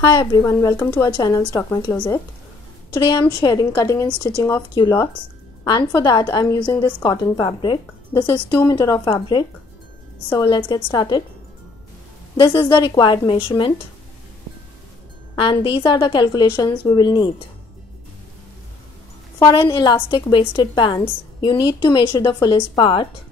Hi everyone, welcome to our channel Stalk My Closet. Today I'm sharing cutting and stitching of culottes, and for that I'm using this cotton fabric. This is 2 meter of fabric. So let's get started. This is the required measurement and these are the calculations we will need. For an elastic waisted pants, you need to measure the fullest part.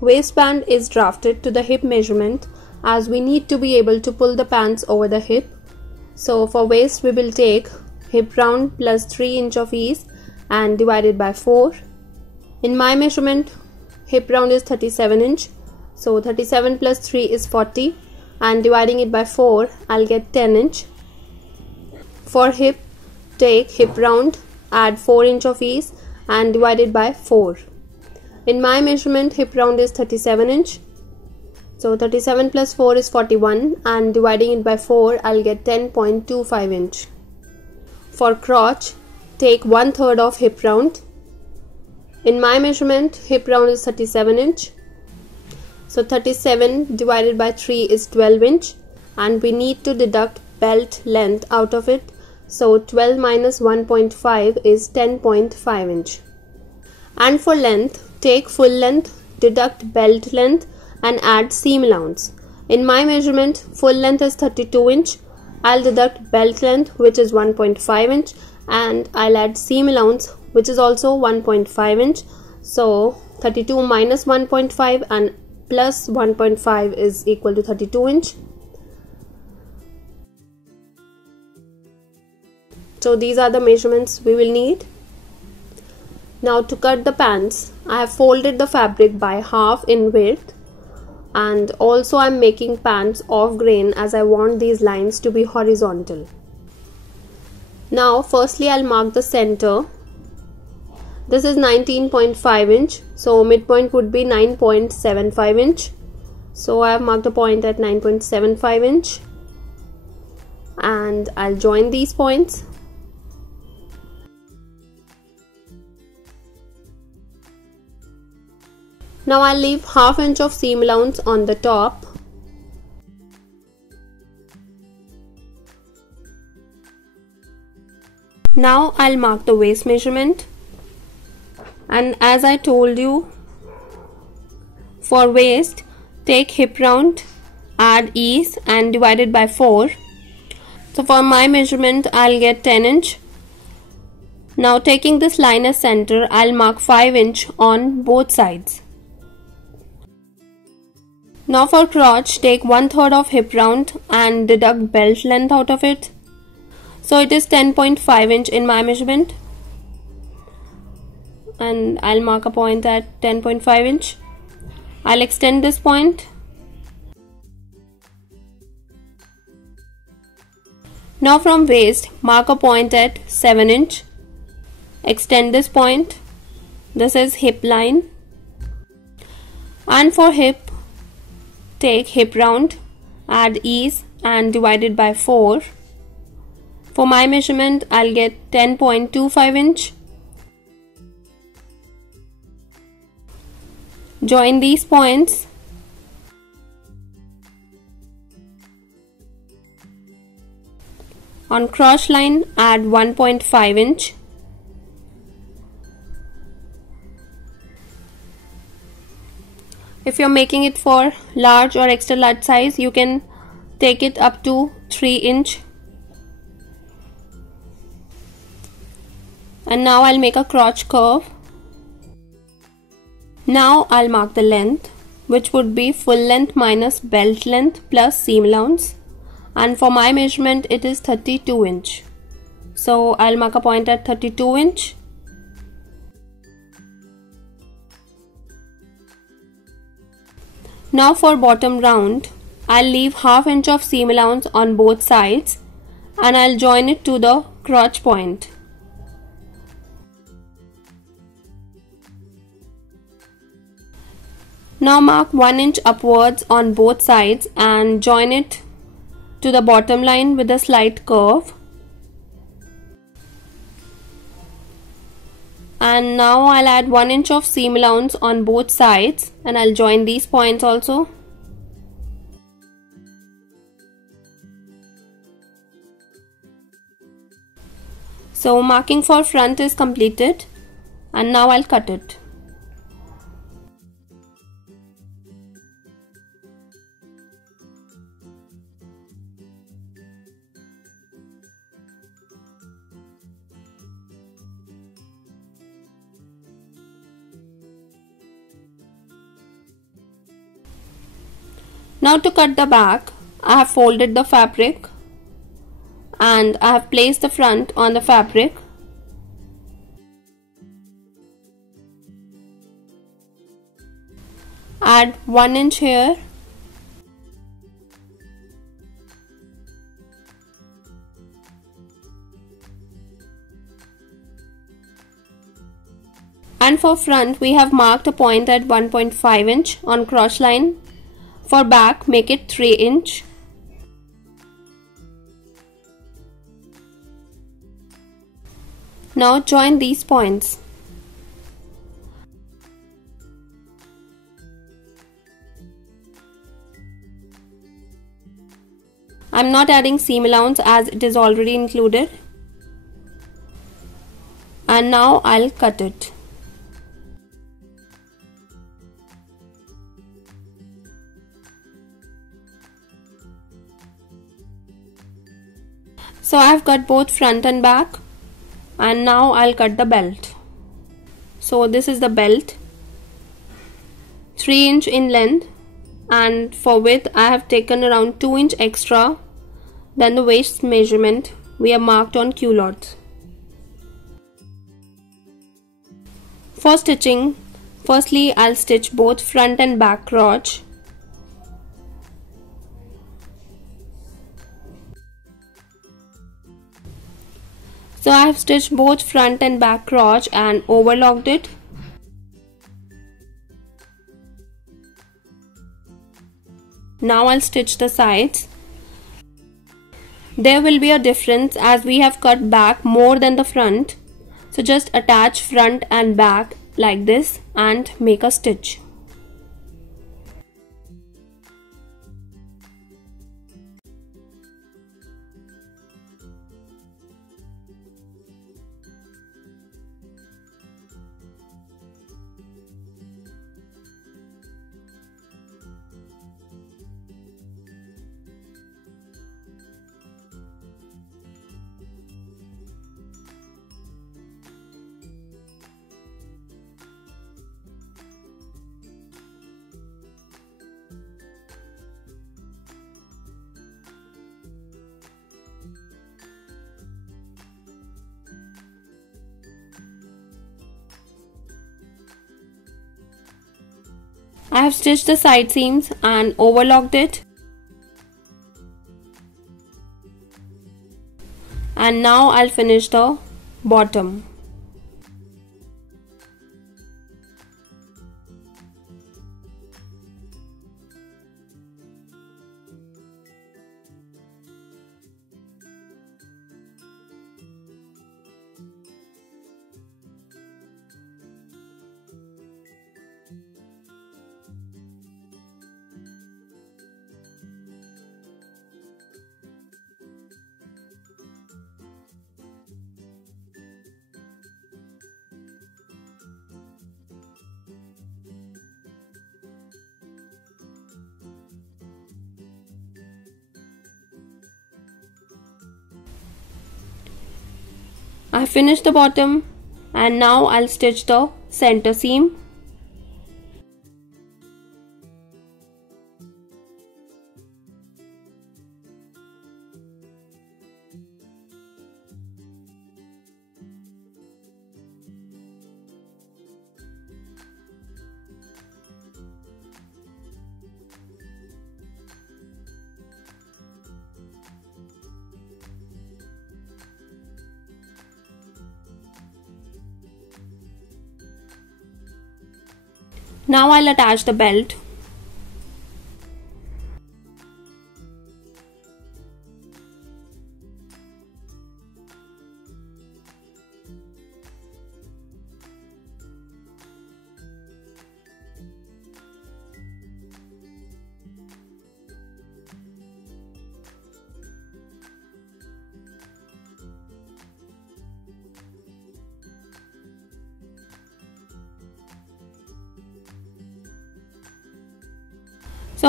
Waistband is drafted to the hip measurement as we need to be able to pull the pants over the hip. So for waist we will take hip round plus 3 inch of ease and divided by 4. In my measurement hip round is 37 inch. So 37 plus 3 is 40 and dividing it by 4 I'll get 10 inch. For hip, take hip round, add 4 inch of ease and divided by 4. In my measurement hip round is 37 inch. So 37 plus 4 is 41 and dividing it by 4 I'll get 10.25 inch. For crotch, take 1/3 of hip round. In my measurement hip round is 37 inch. So 37 divided by 3 is 12 inch and we need to deduct belt length out of it. So 12 minus 1.5 is 10.5 inch. And for length, take full length, deduct belt length and add seam allowance. In my measurement full length is 32 inch. I'll deduct belt length which is 1.5 inch and I'll add seam allowance which is also 1.5 inch. So 32 minus 1.5 and plus 1.5 is equal to 32 inch. So these are the measurements we will need. Now to cut the pants, I have folded the fabric by half in width. And also I'm making pants off grain as I want these lines to be horizontal. Now firstly I'll mark the center. This is 19.5 inch, so midpoint would be 9.75 inch. So I have marked a point at 9.75 inch and I'll join these points. Now I'll leave half inch of seam allowance on the top. Now I'll mark the waist measurement, and as I told you, for waist take hip round, add ease and divide it by 4. So for my measurement I'll get 10 inch. Now taking this line as center, I'll mark 5 inch on both sides. Now for crotch, take 1/3 of hip round and deduct belt length out of it. So it is 10.5 inch in my measurement and I'll mark a point at 10.5 inch. I'll extend this point. Now from waist, mark a point at 7 inch. Extend this point. This is hip line. And for hip, take hip round, add ease and divide it by 4. For my measurement I'll get 10.25 inch. Join these points. On crotch line add 1.5 inch. If you're making it for large or extra large size, you can take it up to 3 inch. And now I'll make a crotch curve. Now I'll mark the length, which would be full length minus belt length plus seam allowance. And for my measurement it is 32 inch. So I'll mark a point at 32 inch. Now for bottom round, I'll leave half inch of seam allowance on both sides and I'll join it to the crotch point. Now mark 1 inch upwards on both sides and join it to the bottom line with a slight curve. And now I'll add 1 inch of seam allowance on both sides and I'll join these points also. So marking for front is completed, and now I'll cut it. Now to cut the back, I have folded the fabric and I have placed the front on the fabric. Add 1 inch here. And for front, we have marked a point at 1.5 inch on cross line. For back, make it 3 inch. Now join these points. I'm not adding seam allowance as it is already included. And now I'll cut it. So I have cut both front and back, and now I'll cut the belt. So this is the belt, 3 inch in length, and for width I have taken around 2 inch extra than the waist measurement we have marked on culottes. For stitching, firstly I'll stitch both front and back crotch. So I have stitched both front and back crotch and overlocked it. Now I'll stitch the sides. There will be a difference as we have cut back more than the front. So just attach front and back like this and make a stitch. I have stitched the side seams and overlocked it. And now I'll finish the bottom. I finished the bottom and now I'll stitch the center seam. Now I'll attach the belt.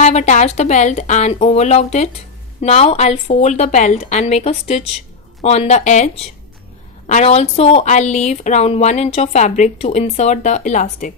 I have attached the belt and overlocked it. Now I'll fold the belt and make a stitch on the edge, and also I'll leave around 1 inch of fabric to insert the elastic.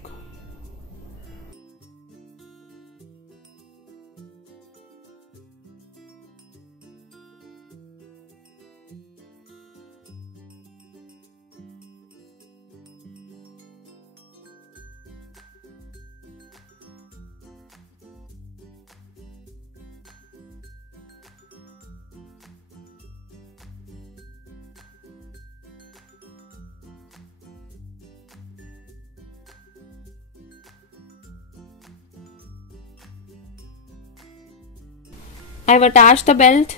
I have attached the belt.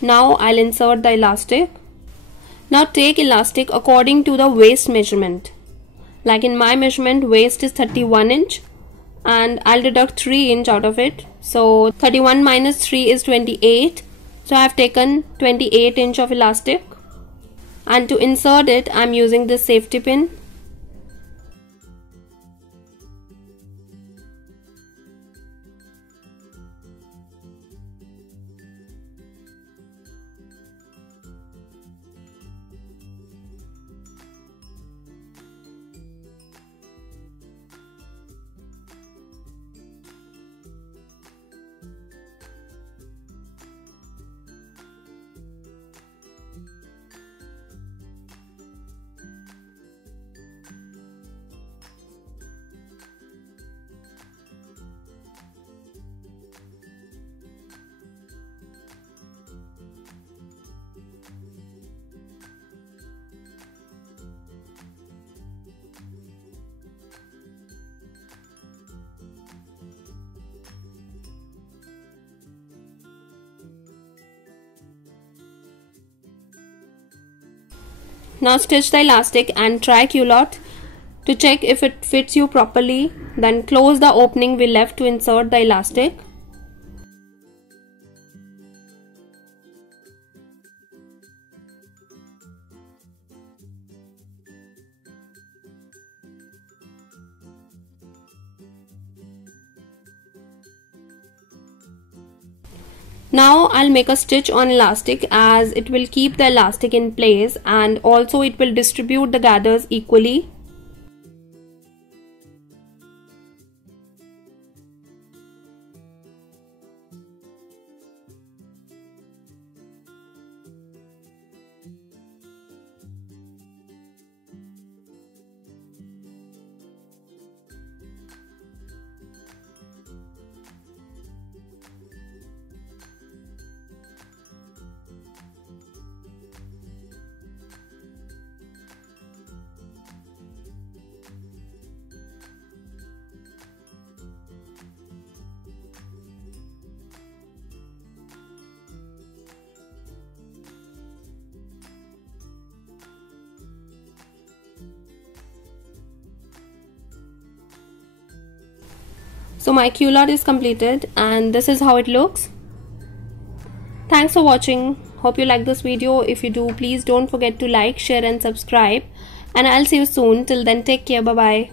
Now I'll insert the elastic. Now take elastic according to the waist measurement. Like in my measurement, waist is 31 inch and I'll deduct 3 inch out of it. So 31 minus 3 is 28. So I have taken 28 inch of elastic, and to insert it I'm using this safety pin. Now stitch the elastic and try culotte to check if it fits you properly. Then close the opening we left to insert the elastic. Now I'll make a stitch on elastic, as it will keep the elastic in place and also it will distribute the gathers equally. So my culotte is completed and this is how it looks. Thanks for watching. Hope you like this video. If you do, please don't forget to like, share and subscribe. And I'll see you soon. Till then, take care. Bye bye.